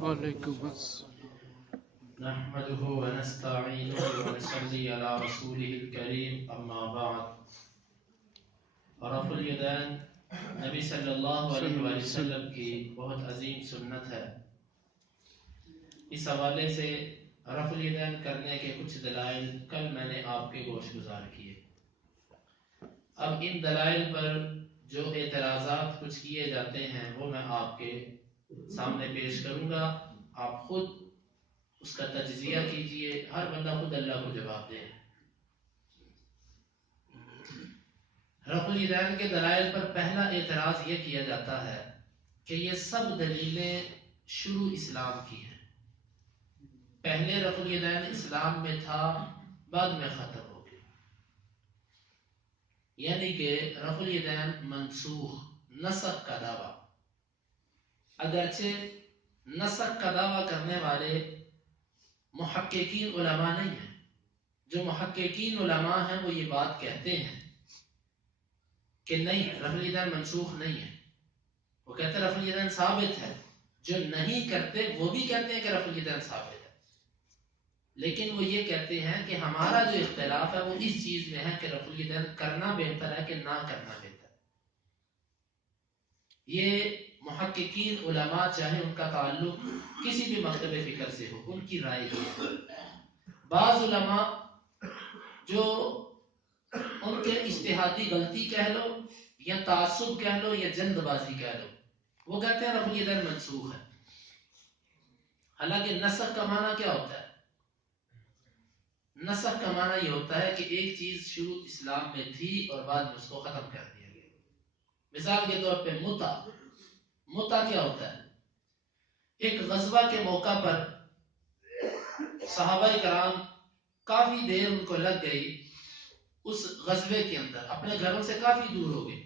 وعلیکم السلام. نحمده ونستعينه ونصلي على رسوله الكريم اما بعد. رفع الیدین نبی صلی اللہ علیہ وآلہ وسلم کی بہت عظیم سنت ہے. اس حوالے سے رفع الیدین کرنے کے کچھ دلائل کل میں نے آپ کے گوش گزار کیے. اب ان دلائل پر جو اعتراضات کچھ کیے جاتے ہیں وہ میں آپ کے سامنے پیش کروں گا. آپ خود اس کا تجزیہ کیجئے، ہر بندہ خود اللہ کو جواب دے. رفع الیدین کے دلائل پر پہلا اعتراض یہ کیا جاتا ہے کہ یہ سب دلیلیں شروع اسلام کی ہیں. پہلے رفع الیدین اسلام میں تھا، بعد میں ختم ہو گیا. یعنی کہ رفع الیدین منسوخ، نسخ کا دعویٰ. اگرچہ نسخ کا دعویٰ کرنے والے محققین علماء نہیں ہیں. جو محققین علماء ہیں وہ یہ بات کہتے ہیں کہ نہیں، رفع الیدین منسوخ نہیں ہے. وہ کہتے ہیں رفع الیدین ثابت ہے. جو نہیں کرتے وہ بھی کہتے ہیں کہ رفع الیدین ثابت ہے، لیکن وہ یہ کہتے ہیں کہ ہمارا جو اختلاف ہے وہ اس چیز میں ہے کہ رفع الیدین کرنا بہتر ہے کہ نہ کرنا بہتر ہے. یہ محققین علماء چاہے ان کا تعلق کسی بھی مکتب فکر سے ہو، ان کی رائے ہے. بعض علماء جو ان کے اجتہادی غلطی کہہ لو یا تعصب کہہ لو یا جلد بازی کہہ لو، وہ کہتے ہیں رفع الیدین منسوخ ہے. حالانکہ نسخ کا معنی کیا ہوتا ہے؟ نسخ کا معنی یہ ہوتا ہے کہ ایک چیز شروع اسلام میں تھی اور بعد میں اس کو ختم کر دیا گیا. مثال کے طور پہ متع کیا ہوتا ہے؟ ایک غزوہ کے موقع پر صحابہ کرام کافی دیر ان کو لگ گئی اس غزوے کے اندر، اپنے گھروں سے کافی دور ہو گئے.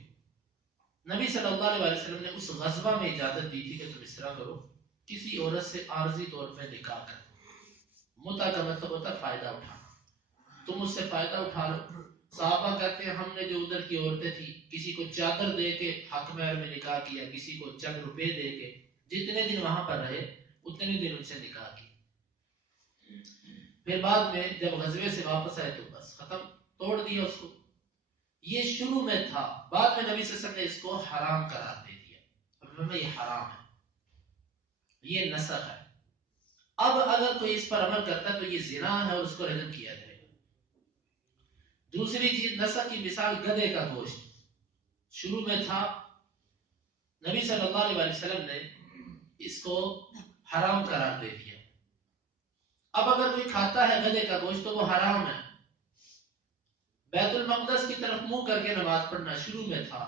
نبی صلی اللہ علیہ وسلم نے اس غزوہ میں اجازت دی تھی کہ تم اس طرح کرو، کسی عورت سے عارضی طور پہ نکاح کر دو. متع کا مطلب ہوتا ہے فائدہ اٹھانا. تم اس سے فائدہ اٹھا لو. صحابہ کہتے ہیں ہم نے جو ادھر کی عورتیں تھی، کسی کو چادر دے کے حق مہر میں نکاح کیا، کسی کو چند روپے دے کے، جتنے دن وہاں پر رہے اتنے دن ان سے نکاح کی. پھر بعد میں جب غزوے سے واپس آئے تو بس ختم، توڑ دیا اس کو. یہ شروع میں تھا، بعد میں نبی صلی اللہ علیہ وسلم نے اس کو حرام قرار دے دیا. اب یہ حرام ہے، یہ نسخ ہے. اب اگر کوئی اس پر عمل کرتا ہے تو یہ زنا ہے اور اس کو رجم کیا جائے گا. دوسری چیز نسخ کی مثال گدھے کا گوشت. شروع میں تھا، نبی صلی اللہ علیہ وسلم نے اس کو حرام قرار دے دیا. اب اگر کوئی کھاتا ہے گدھے کا گوشت تو وہ حرام ہے. بیت المقدس کی طرف منہ کر کے نماز پڑھنا شروع میں تھا،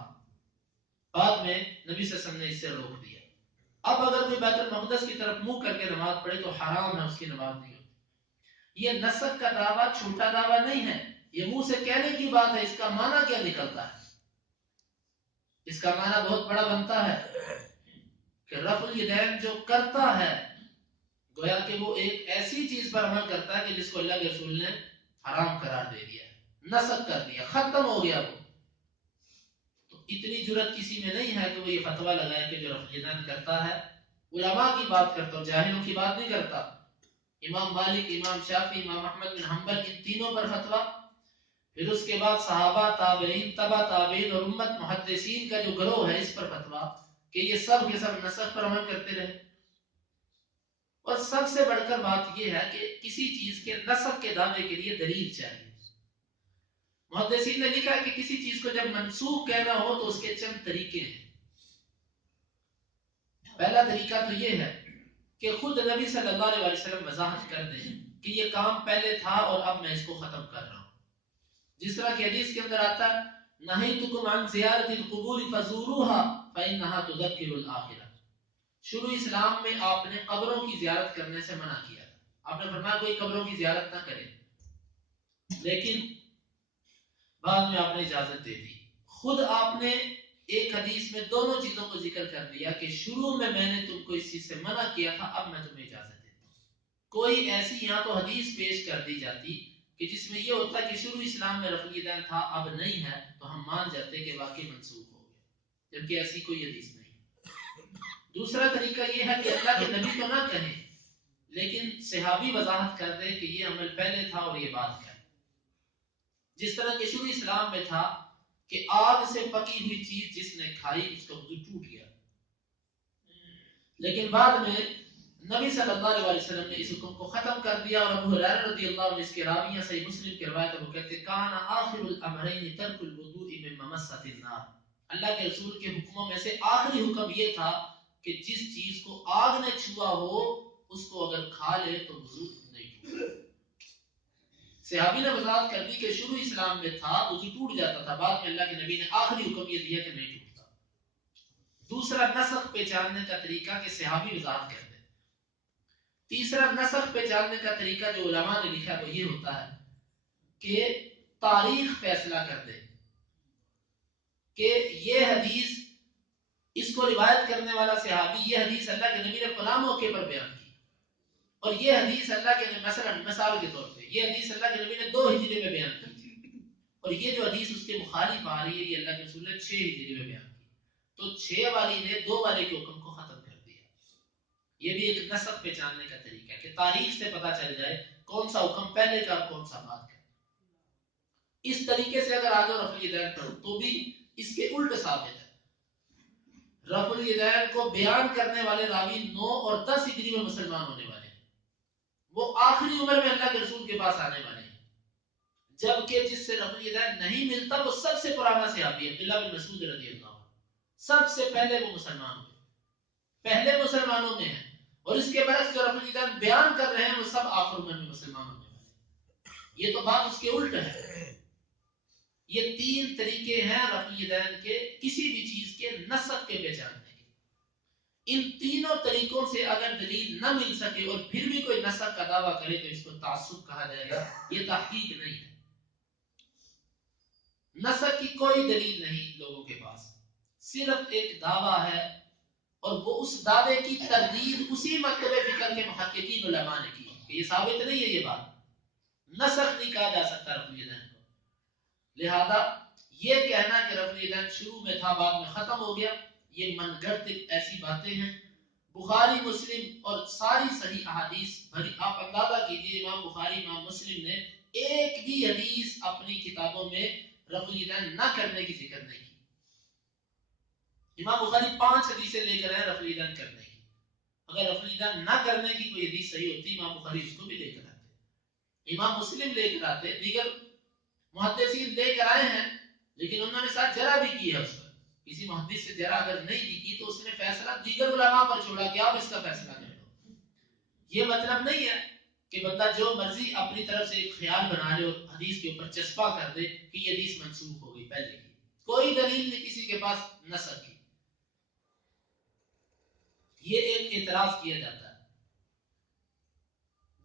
بعد میں نبی صلی اللہ علیہ وسلم نے اس سے روک دیا. اب اگر کوئی بیت المقدس کی طرف منہ کر کے نماز پڑھے تو حرام ہے، اس کی نماز نہیں ہوتی. یہ نسخ کا دعویٰ چھوٹا دعویٰ نہیں ہے، یہ منہ سے کہنے کی بات ہے. اس کا معنی کیا نکلتا ہے؟ اس کا معنی بہت بڑا بنتا ہے کہ رفع الیدین جو کرتا ہے گویا کہ وہ ایک ایسی چیز پر عمل کرتا ہے کہ جس کو اللہ کے رسول نے حرام قرار دے دیا، نسخ کر دیا، ختم ہو گیا وہ. تو اتنی جرت کسی میں نہیں ہے کہ وہ یہ فتویٰ لگائے کہ جو رفع الیدین کرتا ہے، علماء کی بات کرتا ہوں، جاہلوں کی بات نہیں کرتا. امام مالک، امام شافعی، امام احمد بن حنبل، ان تینوں پر فتویٰ. پھر اس کے بعد صحابہ، تابعین، تبع تابعین اور امت محدثین کا جو گروہ ہے اس پر فتویٰ کہ یہ سب کے سب نسخ پر عمل کرتے رہے. اور سب سے بڑھ کر بات یہ ہے کہ کسی چیز کے نسخ کے دعوے کے لیے دلیل چاہیے. محدثین نے لکھا کہ کسی چیز کو جب منسوخ کہنا ہو تو اس کے چند طریقے ہیں. پہلا طریقہ تو یہ ہے کہ خود نبی صلی اللہ علیہ وسلم وضاحت کر دیں کہ یہ کام پہلے تھا اور اب میں اس کو ختم کر رہا ہوں. جس طرح کہ حدیث کے اندر آتا ہے نہیتکم عن زیارت القبور فزوروها فإنها تذکر الآخرہ. شروع اسلام میں آپ نے قبروں کی زیارت کرنے سے منع کیا تھا. آپ نے فرمایا کوئی قبروں کی زیارت نہ کرے، لیکن بعد میں آپ نے اجازت دے دی. خود آپ نے ایک حدیث میں دونوں چیزوں کو ذکر کر دیا کہ شروع میں نے تم کو اس چیز سے منع کیا تھا، اب میں تمہیں اجازت دیتا ہوں. کوئی ایسی یہاں تو حدیث پیش کر دی جاتی کہ جس میں یہ ہوتا کہ شروع اسلام میں رفع الیدین تھا اب نہیں ہے، تو ہم مان جاتے کہ واقعی منسوخ ہو گیا، جبکہ ایسی کوئی حدیث نہیں. دوسرا طریقہ یہ ہے کہ اللہ کے نبی تو نہ کہیں لیکن صحابی وضاحت کر دے کہ یہ عمل پہلے تھا اور یہ بات ہے. جس طرح کہ شروع اسلام میں تھا کہ آگ سے پکی ہوئی چیز جس نے کھائی اس کا وضو ٹوٹ گیا، لیکن بعد میں نبی صلی اللہ علیہ وسلم نے اس حکم کو ختم کر دیا. اور ابو ہریرہ رضی اللہ عنہ اس کے راوی ہیں، صحیح مسلم کی روایت ہے، وہ کہتے ہیں کان آخر الامرین ترک الوضوء من ممسۃ النار. اللہ کے رسول کے حکموں میں سے آخری حکم یہ تھا کہ جس چیز کو آگ نے چھوا ہو اس کو اگر کھا لے تو وضو نہیں ٹوٹتا. صحابی نے وضاحت کر دی کہ شروع اسلام میں تھا وضو ٹوٹ جاتا تھا، بعد میں اللہ کے نبی نے آخری حکم یہ دیا کہ نہیں ٹوٹتا. دوسرا نسخ پہچاننے کا طریقہ کہ صحابی وضاحت کر دے. تیسرا نسخ پہچاننے کا طریقہ جو علماء نے لکھا وہ یہ ہوتا ہے کہ تاریخ فیصلہ کر دے کہ یہ حدیث، اس کو روایت کرنے والا صحابی یہ حدیث اللہ کے نبی نے فلاں موقع پر بیان کی، اور یہ حدیث اللہ کے نبی مثلا مثال کے طور پہ یہ حدیث اللہ کے نبی نے 2 ہجری میں بیان کی تھی، اور یہ جو حدیث اس کے مخالف آ رہی ہے یہ اللہ کے رسول نے 6 ہجری میں بیان کی، تو 6 والی نے 2 والے کے حکم کو ختم کر دیا. یہ بھی ایک نسخ پہچاننے کا طریقہ ہے کہ تاریخ سے پتہ چل جائے کون سا حکم پہلے کا اور کون سا بعد کا. اس طریقے سے اگر آگے رفع الیدین پر تو بھی اس کے الٹ ثابت ہے. رفع الیدین کو بیان کرنے والے راوی 9 اور 10 ہجری میں مسلمان ہونے والے ہیں، وہ آخری عمر میں اللہ کے رسول کے پاس آنے والے ہیں، جبکہ جس سے رفع الیدین نہیں ملتا وہ سب سے پرانا صحابی عبداللہ بن مسعود رضی اللہ عنہ، سب سے پہلے وہ مسلمان ہوئے، پہلے مسلمانوں میں ہیں. اور اس کے برعکس جو رفع الیدین بیان کر رہے ہیں وہ سب آخر عمر میں مسلمان ہونے والے ہیں. یہ تو بات اس کے الٹ ہے. یہ 3 طریقے ہیں رفع الیدین کے کسی بھی چیز کے نسخ کے پہچاننے کے. ان تینوں طریقوں سے اگر دلیل نہ مل سکے اور پھر بھی کوئی نسخ کا دعویٰ کرے تو اس کو تعصب کہا جائے گا. یہ تحقیق نہیں ہے. نسخ کی کوئی دلیل نہیں لوگوں کے پاس، صرف ایک دعویٰ ہے، اور وہ اس دعوے کی تردید اسی مکتب فکر کے محققین علماء نے کی کہ یہ ثابت نہیں ہے، یہ بات نسخ نہیں کہا جا سکتا رفع الیدین کو. لہذا یہ کہنا کہ رفع الیدین شروع میں تھا بعد میں ختم ہو گیا، یہ من گھڑت ایسی باتیں ہیں. بخاری مسلم اور ساری صحیح احادیث بھری، آپ اندازہ کیجئے امام بخاری امام مسلم نے ایک بھی حدیث اپنی کتابوں میں رفع الیدین نہ کرنے کی ذکر نہیں کی. امام بخاری 5 حدیثیں لے کر آئے رفع الیدین کرنے کی. اگر رفع الیدین نہ کرنے کی کوئی حدیث صحیح ہوتی امام بخاری اس کو بھی لے کر آتے، امام مسلم لے کر آتے، دیگر محدثین لے کر آئے ہیں، لیکن انہوں نے ساتھ جرح بھی کی ہے اس پر. کسی محدث سے جرح اگر نہیں بھی کی تو اس نے فیصلہ دیگر علماء پر چھوڑا کہ آپ اس کا فیصلہ کر دو. یہ مطلب نہیں ہے کہ بندہ جو مرضی اپنی طرف سے ایک خیال بنا لے اور حدیث کے اوپر چسپا کر دے کہ یہ حدیث منسوخ ہو گئی پہلے کی. کوئی دلیل نہیں کسی کے پاس نسخ کی. یہ ایک اعتراض کیا جاتا ہے.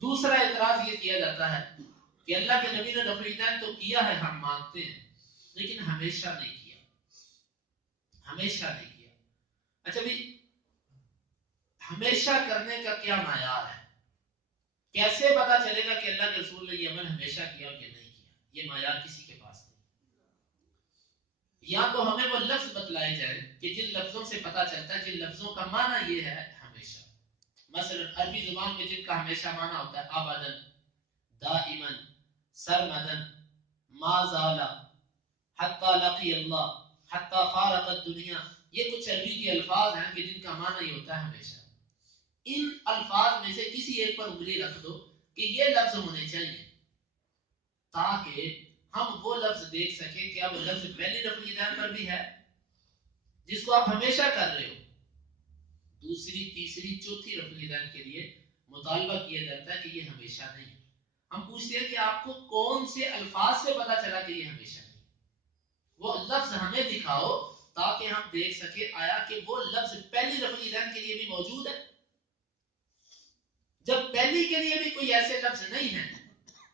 دوسرا اعتراض یہ کیا جاتا ہے کہ اللہ کے نبی نے رفع الیدین تو کیا ہے، ہم مانتے ہیں، لیکن ہمیشہ نہیں کیا، ہمیشہ نہیں کیا. اچھا بھی ہمیشہ کرنے کا کیا معیار ہے؟ کیسے پتا چلے گا کہ اللہ کے رسول نے یہ عمل ہمیشہ کیا اور یہ نہیں کیا؟ یہ معیار کسی کے پاس نہیں. یا تو ہمیں وہ لفظ بتلائے جائے کہ جن لفظوں سے پتا چلتا ہے، جن لفظوں کا معنی یہ ہے ہمیشہ. مثلا عربی زبان میں جن کا ہمیشہ معنی ہوتا ہے ابداً، دائماً، سرمداً، ما زال، حتی لقی اللہ، حتی فارق الدنیا، یہ کچھ عربی کے الفاظ ہیں کہ جن کا معنی یہ ہوتا ہے ہمیشہ. ان الفاظ میں سے کسی ایک پر انگلی رکھ دو کہ یہ لفظ ہونے چاہیے تاکہ ہم وہ لفظ دیکھ سکیں کہ اب لفظ پہلی رفع الیدین پر بھی ہے جس کو آپ ہمیشہ کر رہے ہو. دوسری، تیسری، چوتھی رفع الیدین کے لیے مطالبہ کیا جاتا ہے کہ یہ ہمیشہ نہیں. ہم پوچھتے ہیں کہ آپ کو کون سے الفاظ سے پتا چلا کہ یہ ہمیشہ نہیں؟ وہ لفظ ہمیں دکھاؤ تاکہ ہم دیکھ سکے آیا کہ وہ لفظ پہلی رفع الیدین کے لیے بھی موجود ہے. جب پہلی کے لیے بھی کوئی ایسے لفظ نہیں ہے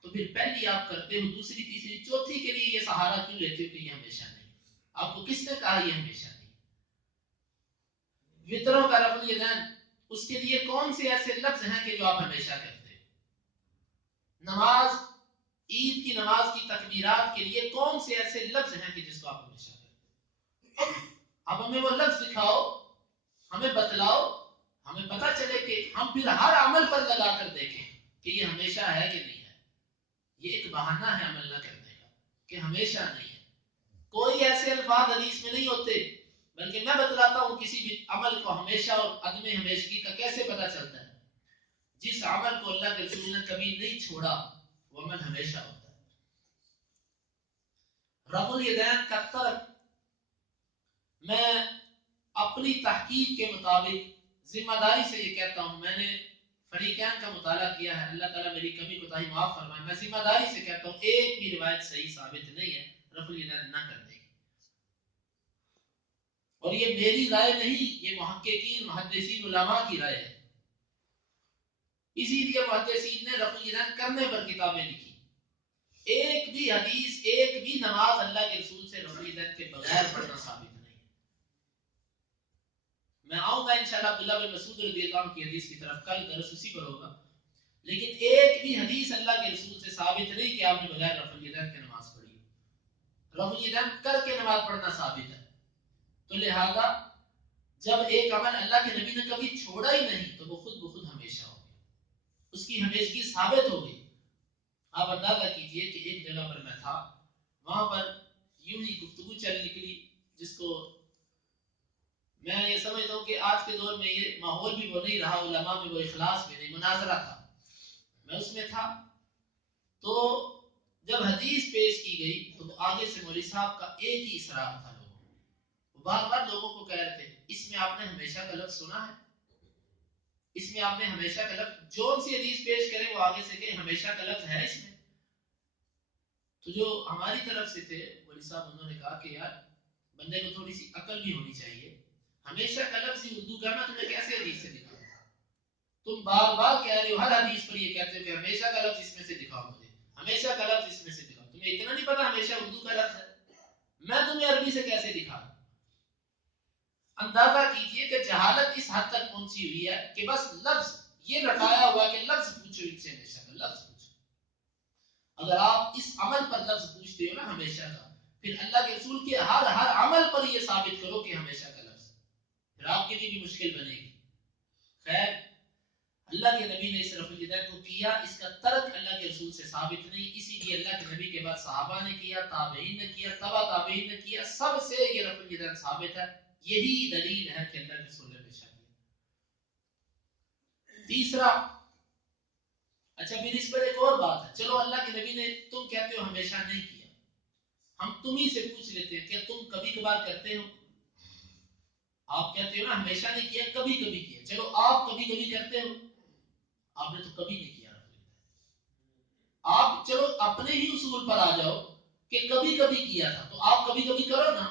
تو پھر پہلی آپ کرتے ہو، دوسری، تیسری، چوتھی کے لیے یہ سہارا کیوں لیتے ہو کہ یہ ہمیشہ نہیں؟ آپ کو کس نے کہا یہ ہمیشہ نہیں؟ وطروں کا رفع الیدین اس کے لیے کون سے ایسے لفظ ہیں کہ جو آپ ہمیشہ کرتے ہو؟ نماز، عید کی نماز کی تکبیرات کے لیے کون سے ایسے لفظ ہیں کہ جس کو آپ ہمیشہ کرتے ہو؟ اب ہمیں وہ لفظ دکھاؤ ہمیں بتلاؤ، ہمیں پتہ چلے کہ ہم پھر ہر عمل پر لگا کر دیکھیں کہ یہ ہمیشہ ہے کہ نہیں ہے. یہ ایک بہانہ ہے عمل نہ کرنے کا کہ ہمیشہ نہیں ہے. کوئی ایسے الفاظ حدیث میں نہیں ہوتے، بلکہ میں بتلاتا ہوں کسی بھی عمل کو ہمیشہ اور عدم ہمیشگی کا کیسے پتہ چلتا ہے. جس عمل کو اللہ کے رسول نے کبھی نہیں چھوڑا وہ عمل ہمیشہ ہوتا ہے. رفع الیدین کا ترک میں اپنی تحقیق کے مطابق ذمہ داری سے یہ کہتا ہوں، میں نے فریقین کا مطالعہ کیا ہے، اللہ تعالیٰ میری کمی کوتاہی معاف فرمائے، میں ذمہ داری سے کہتا ہوں ایک بھی روایت صحیح ثابت نہیں ہے رفع الیدین نہ کرنے کی. اور یہ میری رائے نہیں، یہ محققین محدثین علماء کی رائے ہے. اسی لیے محدثین نے رفع الیدین کرنے پر کتابیں لکھی. ایک بھی حدیث، ایک بھی نماز اللہ کے رسول سے رفع الیدین کے بغیر پڑھنا ثابت نہیں ہے. میں آؤں گا انشاءاللہ عبداللہ بن مسعود رضی اللہ عنہ کی حدیث کی طرف، کل درس اسی پر ہوگا. لیکن ایک بھی حدیث اللہ کے رسول سے ثابت نہیں کہ آپ نے بغیر رفع الیدین کے نماز پڑھی. رفع الیدین کر کے نماز پڑھنا ثابت ہے. تو لہذا جب ایک عمل اللہ کے نبی نے کبھی چھوڑا ہی نہیں تو وہ خود بخود ہمیشہ ہو گیا، اس کی ہمیشگی ثابت ہو گئی. آپ اندازہ کیجئے کہ ایک جگہ پر میں تھا، وہاں پر یوں ہی گفتگو چل نکلی جس کو میں یہ سمجھتا ہوں کہ آج کے دور میں یہ ماحول بھی وہ نہیں رہا، علماء میں وہ اخلاص بھی نہیں، مناظرہ تھا، میں اس میں تھا. تو جب حدیث پیش کی گئی تو آگے سے مولوی صاحب کا ایک ہی اصرار تھا، لوگوں وہ بار بار لوگوں کو کہہ رہے تھے اس میں آپ نے ہمیشہ کا لفظ سنا ہے، اس میں آپ نے ہمیشہ کا لفظ، جو سی حدیث پیش کریں وہ آگے سے کہ ہمیشہ کا لفظ ہے اس میں. تو جو ہماری طرف سے تھے مولوی صاحب، انہوں نے کہا کہ یار بندے کو تھوڑی سی عقل بھی ہونی چاہیے، ہمیشہ کا لفظ ہی اردو کا میں تمہیں کیسے حدیث سے دکھاؤں؟ تم بار بار کہہ رہے ہو، ہر حدیث پر یہ کہتے ہو کہ ہمیشہ کا لفظ اس میں سے دکھاؤ مجھے، ہمیشہ کا لفظ اس میں سے دکھاؤ. تمہیں اتنا نہیں پتا ہمیشہ اردو کا لفظ ہے؟ میں تمہیں عربی سے کیسے دکھاؤں؟ اندازہ کیجئے کہ جہالت اس حد تک پہنچی ہوئی ہے کہ بس لفظ یہ رٹایا ہوا کہ لفظ پوچھو ان سے، ہمیشہ کا لفظ پوچھو. اگر آپ اس عمل پر لفظ پوچھتے ہو نا ہمیشہ کا، پھر اللہ کے رسول کے ہر عمل پر یہ ثابت کرو کہ ہمیشہ کا لفظ، پھر آپ کے لیے بھی مشکل بنے گی. خیر، اللہ کے نبی نے اس رفع الیدین کو کیا، اس کا ترک اللہ کے رسول سے ثابت نہیں، اسی لیے اللہ کے نبی کے بعد صحابہ نے کیا، تابعین نے کیا، تبع تابعین نے کیا، سب سے یہ رفع الیدین ثابت ہے. یہی دلیل ہے کہ اللہ کے رسول نے ہمیشہ کیا. تیسرا، اچھا پھر اس پر ایک اور بات ہے، چلو اللہ کے نبی نے، تم کہتے ہو ہمیشہ نہیں کیا، ہم تمہیں سے پوچھ لیتے ہیں کہ تم کبھی کبھار کرتے ہو؟ آپ کہتے ہو نا ہمیشہ نہیں کیا، کبھی کبھی کیا. چلو آپ کبھی کبھی کرتے ہو؟ آپ نے تو کبھی نہیں کیا. آپ چلو اپنے ہی اصول پر آ جاؤ کہ کبھی کبھی کیا تھا، تو آپ کبھی کبھی کرو نا.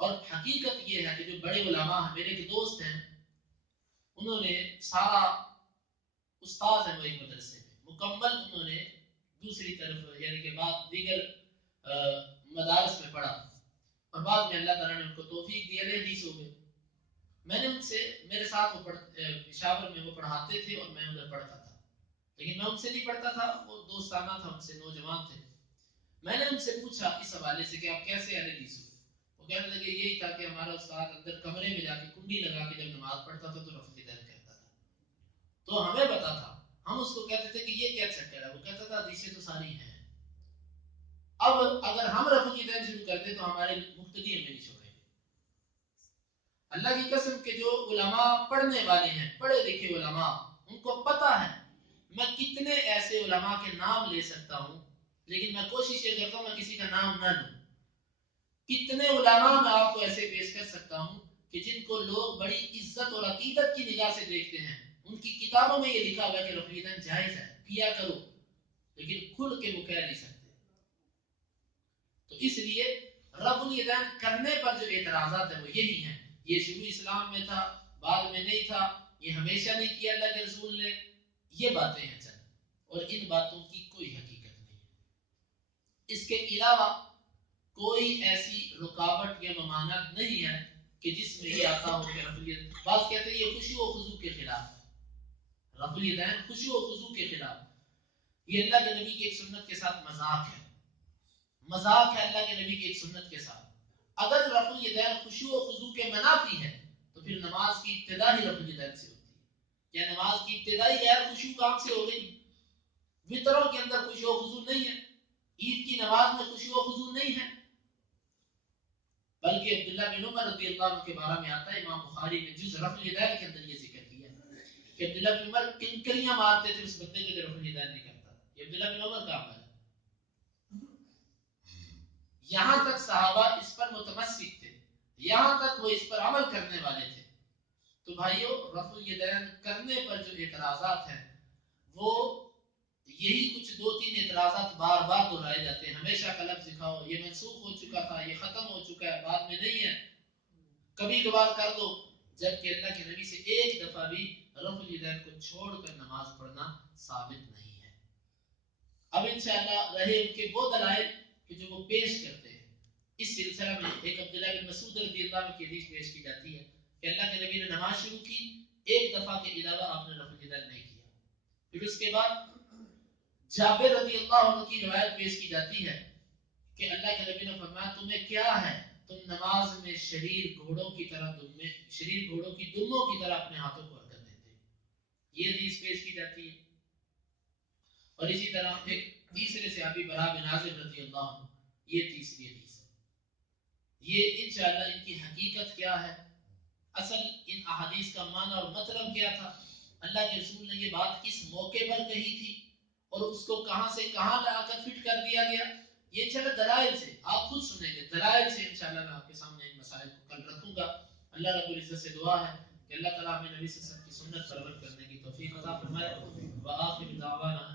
اور حقیقت یہ ہے کہ جو بڑے علماء ہیں، میرے ایک دوست ہیں، انہوں نے سارا استاد ہیں وہ ایک مدرسے میں مکمل، انہوں نے دوسری طرف یعنی کہ بعد دیگر مدارس میں پڑھا، اور بعد میں اللہ تعالیٰ نے ان کو توفیق دی، علیہ حدیث ہو گئے. میں نے ان سے، میرے ساتھ وہ پشاور میں وہ پڑھاتے تھے اور میں ادھر پڑھتا تھا، لیکن میں ان سے نہیں پڑھتا تھا، وہ دوستانہ تھا ان سے، نوجوان تھے. میں نے ان سے پوچھا اس حوالے سے کہ آپ کیسے اہل حدیث ہوئے؟ وہ کہنے لگے یہی تھا کہ ہمارا استاد اندر کمرے میں جا کے کنڈی لگا کے جب نماز پڑھتا تھا تو رفع الیدین کہتا تھا، تو ہمیں پتا تھا، ہم اس کو کہتے تھے کہ یہ کیا چکر ہے؟ وہ کہتا تھا حدیثیں تو ساری ہیں. اب اگر ہم رفع الیدین شروع کر دیں تو ہمارے مقتدی ہمیں نہیں چھوڑیں گے. اللہ کی قسم کے جو علماء پڑھنے والے ہیں، پڑھے لکھے علماء، ان کو پتا ہے. میں کتنے ایسے علماء کے نام لے سکتا ہوں، لیکن میں کوشش یہ کرتا ہوں میں کسی کا نام نہ لوں. کتنے علماء میں آپ کو ایسے پیش کر سکتا ہوں کہ جن کو لوگ بڑی عزت اور عقیدت کی نگاہ سے دیکھتے ہیں، ان کی کتابوں میں یہ لکھا ہوا ہے کہ رفع الیدین جائز ہے، کیا کرو، لیکن کھل کے وہ کہہ نہیں سکتے. تو اس لیے رفع الیدین کرنے پر جو اعتراضات ہیں وہ یہی ہیں. یہ شروع اسلام میں تھا، بعد میں نہیں تھا، یہ ہمیشہ نہیں کیا اللہ کے رسول نے، یہ باتیں ہیں چند، اور ان باتوں کی کوئی حقیقت نہیں ہے. اس کے علاوہ کوئی ایسی رکاوٹ یا ممانعت نہیں ہے کہ جس میں یہ آتا ہو کہ رفع الیدین، بعض کہتے ہیں یہ خشوع و خضوع کے خلاف ہے، رفع الیدین خشوع و خضوع کے خلاف، یہ اللہ کے نبی کی ایک سنت کے ساتھ مذاق ہے، مذاق ہے اللہ کے نبی کی ایک سنت کے ساتھ. اگر رفع الیدین خشوع و خضوع کے منافی ہے تو پھر نماز کی ابتدا ہی رفع الیدین سے ہوتی ہے. یا نماز کی ابتدائی غیر خشوع کام سے ہو گئی. وطروں کے اندر خشوع و خضوع نہیں ہے, عید کی نماز میں خشوع و خضوع نہیں ہے. بلکہ عبداللہ بن عمر رضی اللہ عنہ کے بارے میں آتا ہے, امام بخاری نے جز رفع الیدین کے اندر یہ ذکر کیا کہ عبداللہ بن عمر کنکریاں مارتے تھے اس بندے کو جو رفع الیدین نہیں کرتا. یہ عبداللہ بن عمر کا عمل ہے. یہاں تک صحابہ اس پر متمسک تھے, یہاں تک وہ اس پر عمل کرنے والے تھے. تو بھائیو, رفع الیدین کرنے پر جو اعتراضات ہیں وہ یہی کچھ 2-3 اعتراضات بار بار دہرائے جاتے ہیں. ہمیشہ کا لفظ دکھاؤ, یہ منسوخ ہو چکا تھا, یہ ختم ہو چکا ہے, بعد میں نہیں ہے, کبھی کبھار کر دو. جبکہ اللہ کے نبی سے ایک دفعہ بھی رفع الیدین کو چھوڑ کر نماز پڑھنا ثابت نہیں ہے. اب انشاءاللہ رہے ان کے وہ دلائل کہ جو وہ پیش کرتے ہیں. اس سلسلہ میں ایک عبداللہ بن مسعود رضی اللہ عنہ کی حدیث پیش کی جاتی ہے کہ اللہ کے نبی نے نماز شروع کی, ایک دفعہ کے علاوہ آپ نے رفع الیدین نہیں کیا. پھر اس کے بعد جابر رضی اللہ عنہ کی روایت پیش کی جاتی ہے کہ اللہ کے نبی نے فرمایا تمہیں کیا ہے, تم نماز میں شریر گھوڑوں کی طرح شریر گھوڑوں کی دموں کی طرح اپنے ہاتھوں کو حرکت دیتے. یہ حدیث پیش کی جاتی ہے. اور اسی طرح ایک تیسرے صحابی برا بن عازب رضی اللہ عنہ, یہ تیسری حدیث ہے. یہ انشاءاللہ ان کی حقیقت کیا ہے, اصل ان احادیث کا معنی اور مطلب کیا تھا, اللہ کے رسول نے یہ بات کس موقع پر کہی تھی, اور اس کو کہاں سے کہاں لا کر فٹ کر دیا گیا, یہ انشاءاللہ دلائل سے آپ خود سنیں گے. دلائل سے انشاءاللہ میں آپ کے سامنے ان مسائل کو کل رکھوں گا. اللہ رب العزت سے دعا ہے کہ اللہ تعالیٰ ہمیں نبی صلی اللہ علیہ وسلم کی سنت پر عمل کرنے کی توفیق عطا فرمائے. وآخر دعوانا